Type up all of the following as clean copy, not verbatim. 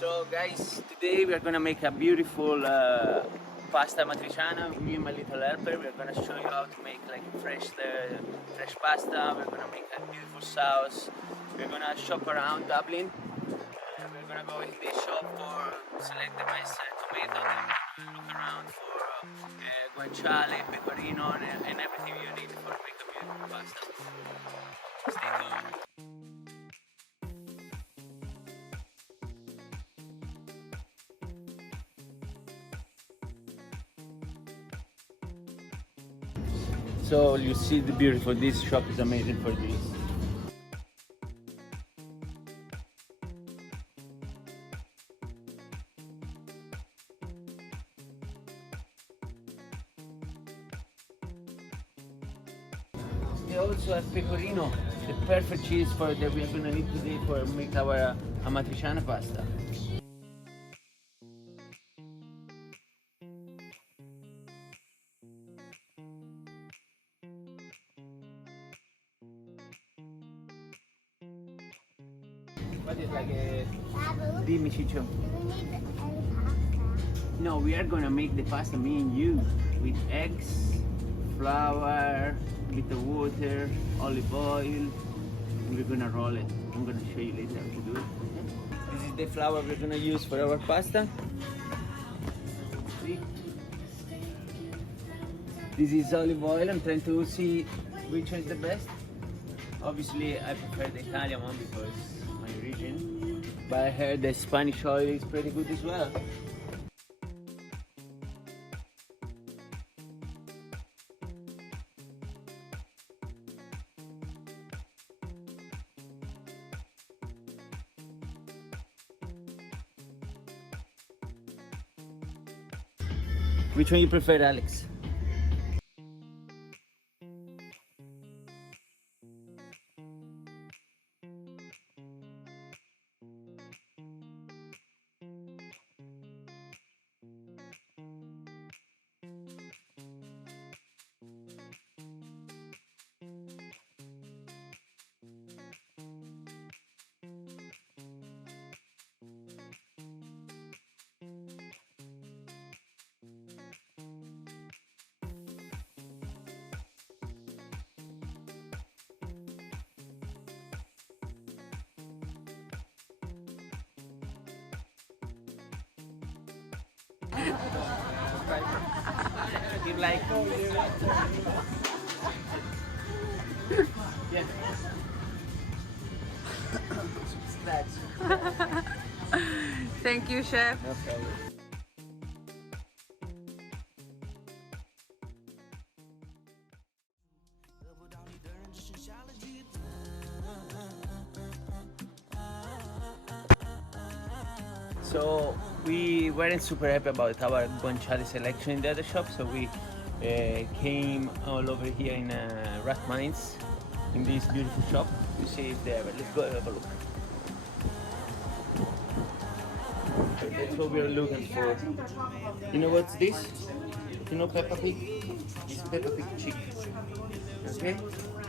So guys, today we are gonna make a beautiful pasta matriciana. Me and my little helper, we are gonna show you how to make like fresh pasta. We're gonna make a beautiful sauce. We're gonna shop around Dublin. We're gonna go in this shop for select the best tomato. Then we're gonna look around for guanciale, pecorino, and everything you need for make a beautiful pasta. Stay tuned. So you see the beautiful, this shop is amazing for this. They also have pecorino, the perfect cheese for that we are gonna need today for make our amatriciana pasta. What is like a dimmi ciccio? No, we are gonna make the pasta, me and you, with eggs, flour, a bit of water, olive oil, and we're gonna roll it. I'm gonna show you later how to do it. This is the flour we're gonna use for our pasta. See? This is olive oil. I'm trying to see which one is the best. Obviously, I prefer the Italian one because my origin, but I heard the Spanish oil is pretty good as well. Which one you prefer, Alex? You like yes. Thank you, chef. No problem. So we weren't super happy about our guanciale selection in the other shop, so we came all over here in Rathmines in this beautiful shop to see if they have it. Let's go have a look. That's what we're looking for. You know what's this? You know Peppa Pig? It's Peppa Pig chicken. Okay?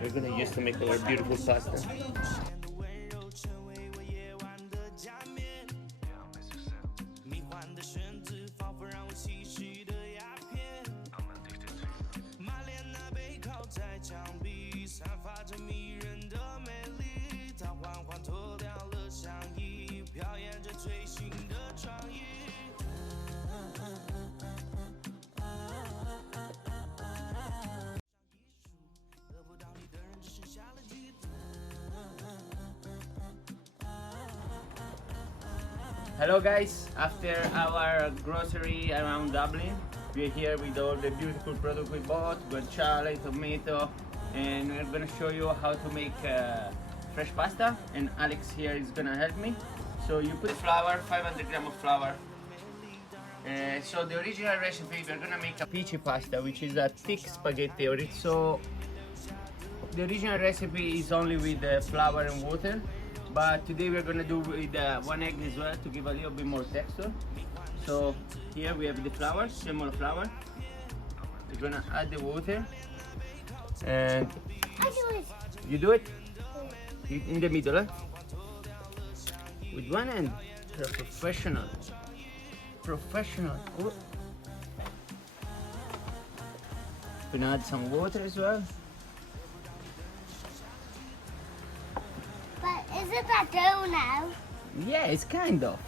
We're gonna use to make our beautiful pasta. Hello guys, after our grocery around Dublin, we're here with all the beautiful products we bought, guanciale, tomato, and we're gonna show you how to make fresh pasta, and Alex here is gonna help me. So you put flour, 500 grams of flour. So the original recipe, we're gonna make a Pici pasta, which is a thick spaghetti. So the original recipe is only with flour and water. But today we're gonna do with 1 egg as well to give a little bit more texture. So here we have the flour, semolo flour. We're gonna add the water, and I do it. you do it in the middle, with one hand. You're a professional. Professional. Oh. We can add some water as well. But is it that dough now? Yeah, it's kind of.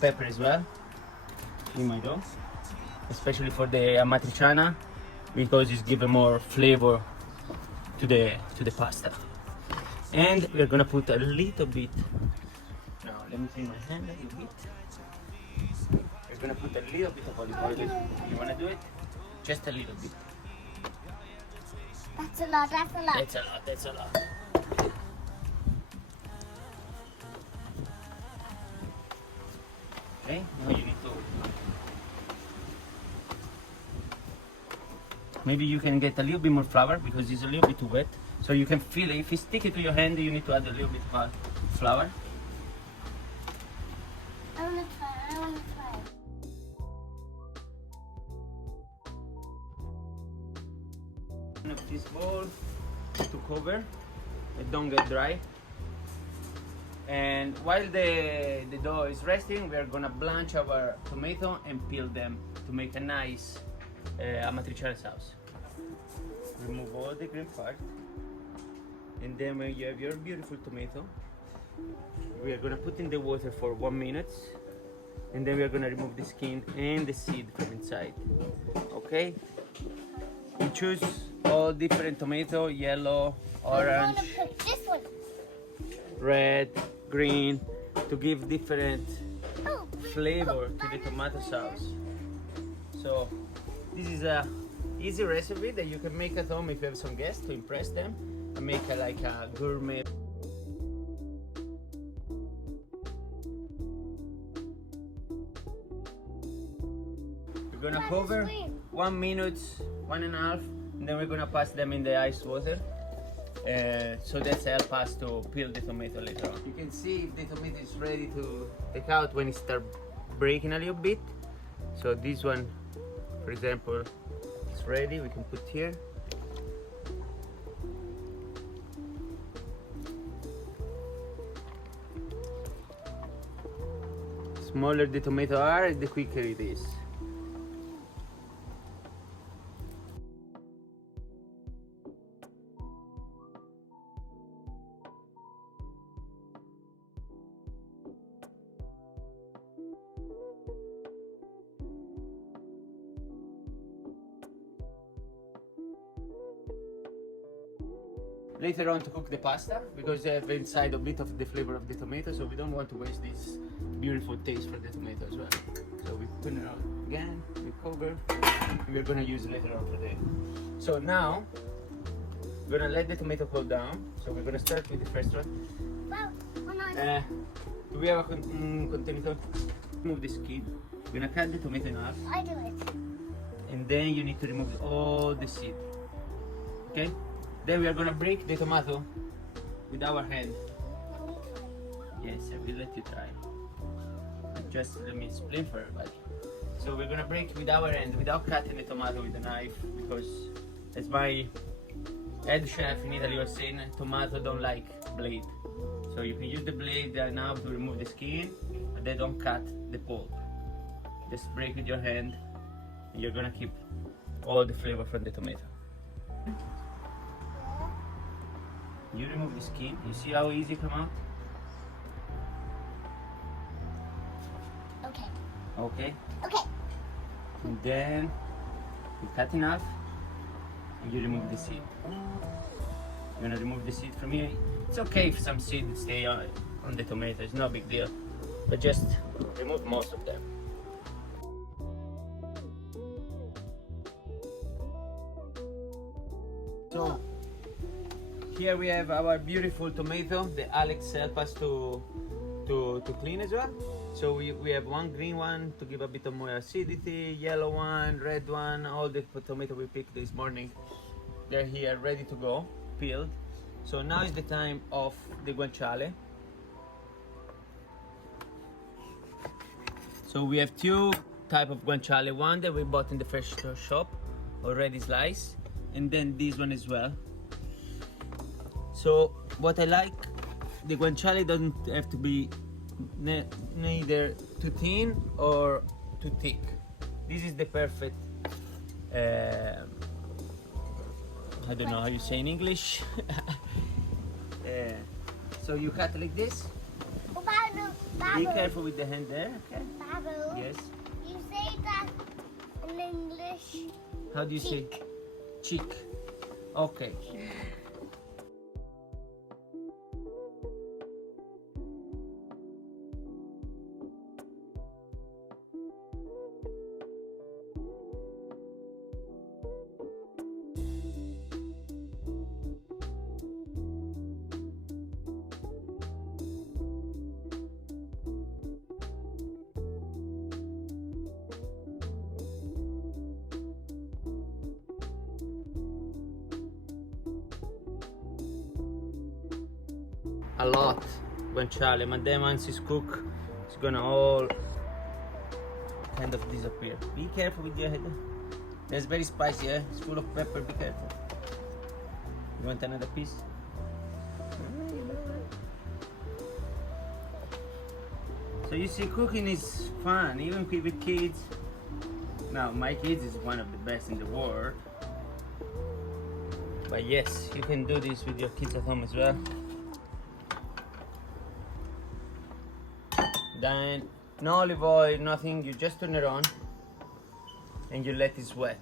Pepper as well in my dough, especially for the amatriciana, because it's giving more flavor to the pasta. And we're gonna put a little bit. Now let me clean my hand a little bit. We're gonna put a little bit of olive oil. You wanna do it? Just a little bit. That's a lot, that's a lot. That's a lot. That's a lot. Okay, now you need to. Maybe you can get a little bit more flour because it's a little bit too wet. So you can feel it. If it's sticky to your hand, you need to add a little bit more flour. I wanna try, I wanna try. Of this bowl to cover it don't get dry. And while the dough is resting, we are gonna blanch our tomato and peel them to make a nice amatriciana sauce. Remove all the green part, and then when you have your beautiful tomato, we are gonna put in the water for 1 minute, and then we are gonna remove the skin and the seed from inside. Okay? You choose all different tomato, yellow, orange, I wanna put this one. red, green, to give different Oh, flavor to the tomato sauce. So this is a easy recipe that you can make at home if you have some guests to impress them and make like a gourmet. We're gonna cover 1 minute, 1.5, and then we're gonna pass them in the ice water. So that's help us to peel the tomato later on. You can see if the tomato is ready to take out when it starts breaking a little bit. So this one, for example, is ready. We can put here. Smaller the tomato are, the quicker it is. Later on to cook the pasta because they have inside a bit of the flavor of the tomato, so we don't want to waste this beautiful taste for the tomato as well. So we put it on again, we cover, and we're gonna use it later on for the. So now we're gonna let the tomato cool down. So we're gonna start with the first one. well, when I Do we have a container? Remove the skin. We're gonna cut the tomato in half, do it. and then you need to remove all the seed. Okay? Then we are gonna break the tomato with our hand. Yes, I will let you try. But just let me explain for everybody. So we're gonna break with our hand without cutting the tomato with a knife, because as my head chef in Italy was saying, tomato don't like blade. So you can use the blade now to remove the skin, but they don't cut the pulp. Just break with your hand, and you're gonna keep all the flavor from the tomato. You remove the skin. You see how easy it come out? Okay. Okay. Okay. And then you cut in half and you remove the seed. You're gonna remove the seed from here. It's okay if some seed stay on the tomato. It's no big deal. But just remove most of them. So here we have our beautiful tomato that Alex helped us to clean as well. So we have one green one to give a bit of more acidity, yellow one, red one, all the tomato we picked this morning. They're here ready to go, peeled. So now is the time of the guanciale. So we have two type of guanciale. One that we bought in the fresh shop, already sliced, and then this one as well. So what I like, the guanciale doesn't have to be neither too thin or too thick. This is the perfect, I don't know how you say in English. So you cut like this. Be careful with the hand there, okay? Babu, Yes. you say that in English. How do you say? Cheek. Okay. A lot guanciale, but then once it's cooked, it's gonna all kind of disappear. Be careful with your head. It's very spicy, eh? It's full of pepper, be careful. You want another piece? So you see, cooking is fun, even with kids. Now, my kids is one of the best in the world. But yes, you can do this with your kids at home as well. Then no olive oil, nothing, you just turn it on and you let it sweat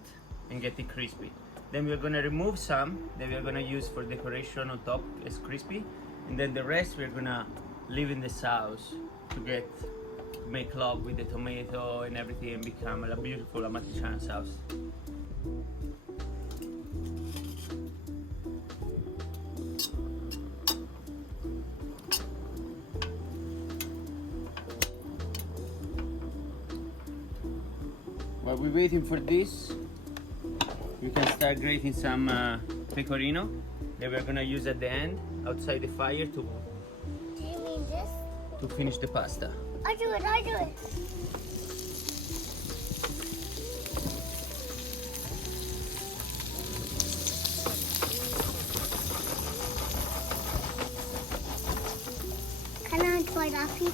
and get it crispy. Then we're gonna remove some that we're gonna use for decoration on top as crispy, and then the rest we're gonna leave in the sauce to make love with the tomato and everything and become a beautiful amatriciana sauce. While we're waiting for this, we can start grating some pecorino that we're gonna use at the end outside the fire Do you mean this? to finish the pasta. I do it, I do it. Can I try that piece?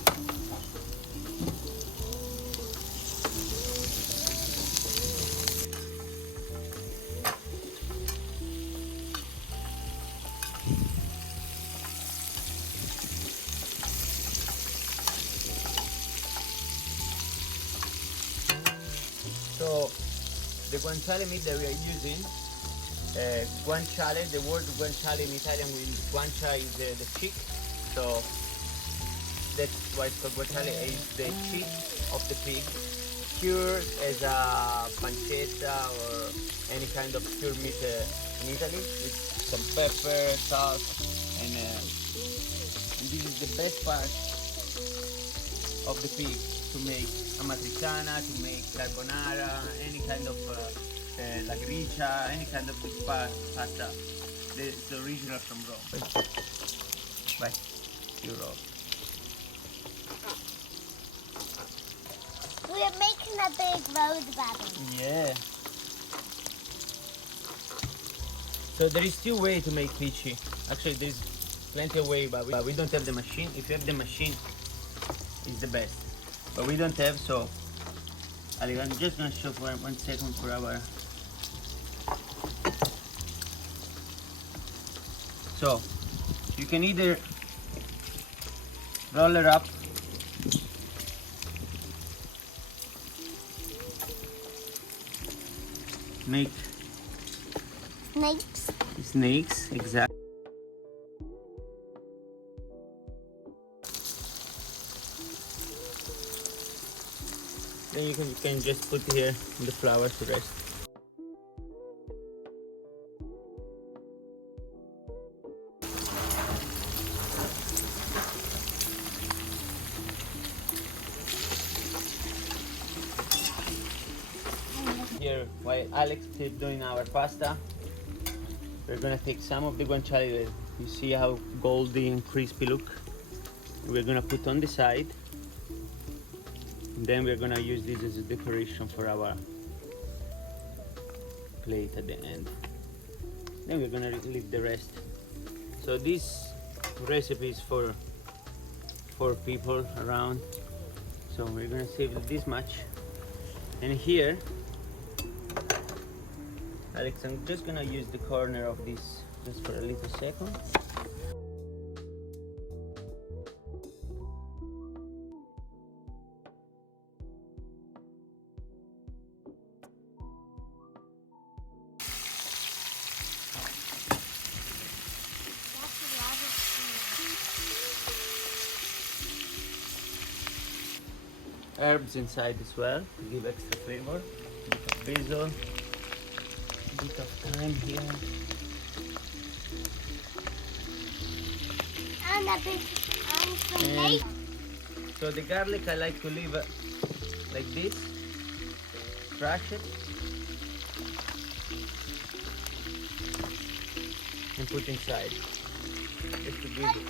So the guanciale meat that we are using, guanciale, the word guanciale in Italian means guancia is the cheek, so that's why it's called guanciale, is the cheek of the pig, cured as a pancetta or any kind of cured meat in Italy with some pepper, salt, and this is the best part of the pig to make amatriciana, to make carbonara, any kind of la gricia, any kind of pasta. It's original from Rome. Bye. Europe. We're making a big road, Babu. Yeah. So there is two ways to make pici. Actually, there's plenty of ways, but we don't have the machine. If you have the machine, it's the best. But we don't have, so Ali, I'm just gonna show for 1 second for our. So you can either roll it up, make snakes, exactly. Then you can just put here the flour to rest. Here while Alex keeps doing our pasta, we're gonna take some of the guanciale. You see how goldy and crispy look? We're gonna put on the side. And then we're gonna use this as a decoration for our plate at the end. Then we're gonna leave the rest. So this recipe is for 4 people around. So we're gonna save this much. And here, Alex, I'm just gonna use the corner of this just for a little second. That's a lot of food. Herbs inside as well to give extra flavor. A bit of basil, a bit of thyme here. And a bit and some And bacon. so the garlic I like to leave like this, crush it, and put inside. Just to give Like it.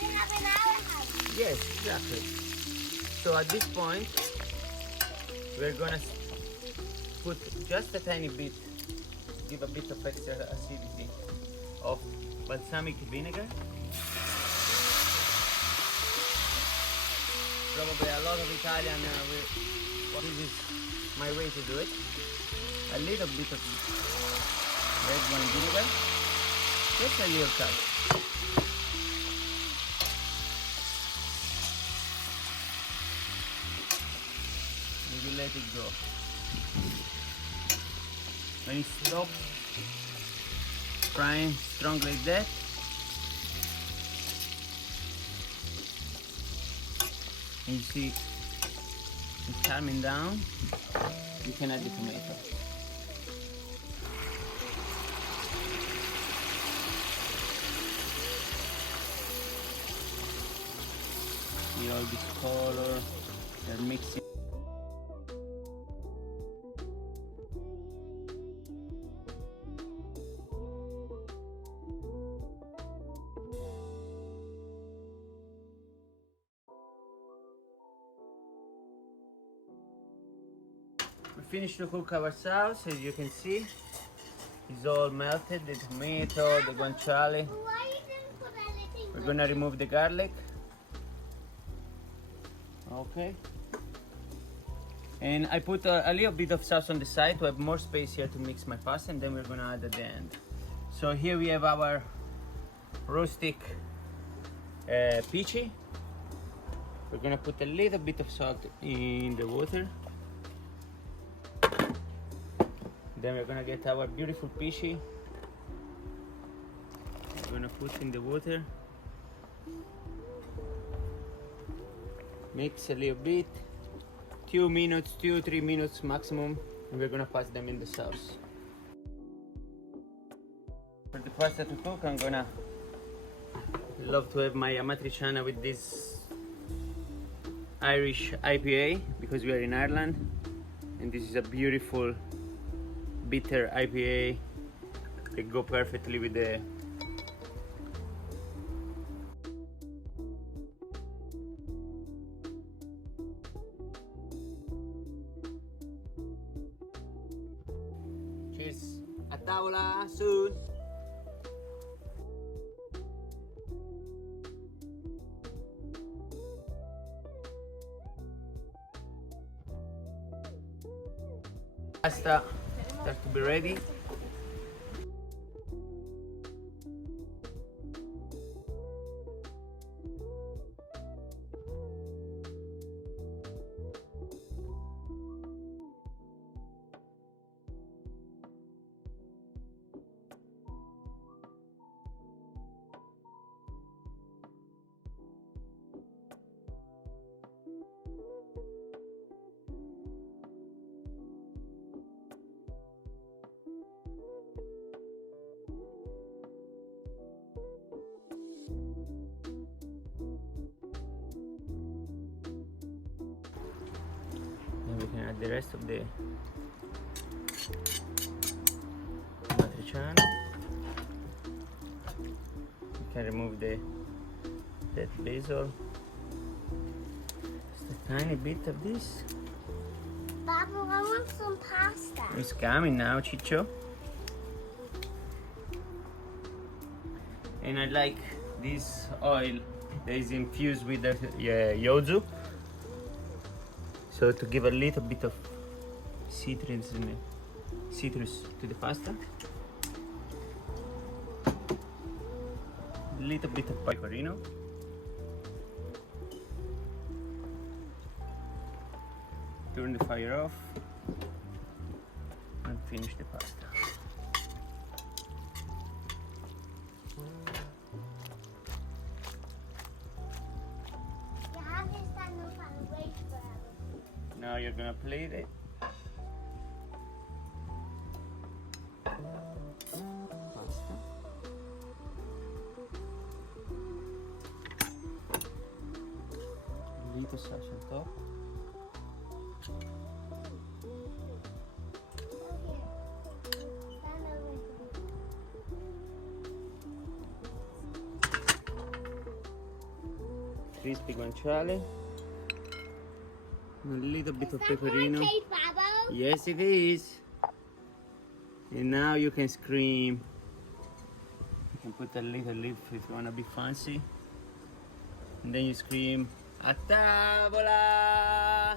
we have in our house. Yes, exactly. So at this point, we're gonna put just a tiny bit, give a bit of extra acidity of balsamic vinegar. Probably a lot of Italian, this is my way to do it. A little bit of red wine vinegar, just a little touch. And you let it go. When it stops frying strong like that, and you see it's calming down, you can add the tomato. See all this color, they're mixing. We finished to cook our sauce, as you can see. It's all melted, the tomato, the guanciale. Why you didn't put anything? We're gonna remove the garlic. Okay. And I put a little bit of sauce on the side to have more space here to mix my pasta, and then we're gonna add at the end. So here we have our rustic pici. We're gonna put a little bit of salt in the water. Then we're gonna get our beautiful pici. We're gonna put in the water. Mix a little bit. 2 minutes, 2-3 minutes maximum, and we're gonna pass them in the sauce. For the pasta to cook, I'm gonna love to have my amatriciana with this Irish IPA because we are in Ireland, and this is a beautiful bitter IPA that go perfectly with the cheers. A tavola soon. Pasta starts to be ready. Then we can add the rest of the matriciana. can remove that basil. Just a tiny bit of this. Papa, I want some pasta. It's coming now, Ciccio. And I like this oil that is infused with the yuzu. So to give a little bit of citrus to the pasta. A little bit of pecorino. Turn the fire off and finish the pasta. You have to stand up and wait forever. Now you're gonna plate it. Pasta. Little sauce on top. Stand over here. Crispy guanciale. A little bit of Is that pecorino. okay, Baba? Yes, it is. And now you can scream. You can put a little leaf if you want to be fancy. And then you scream, a tavola!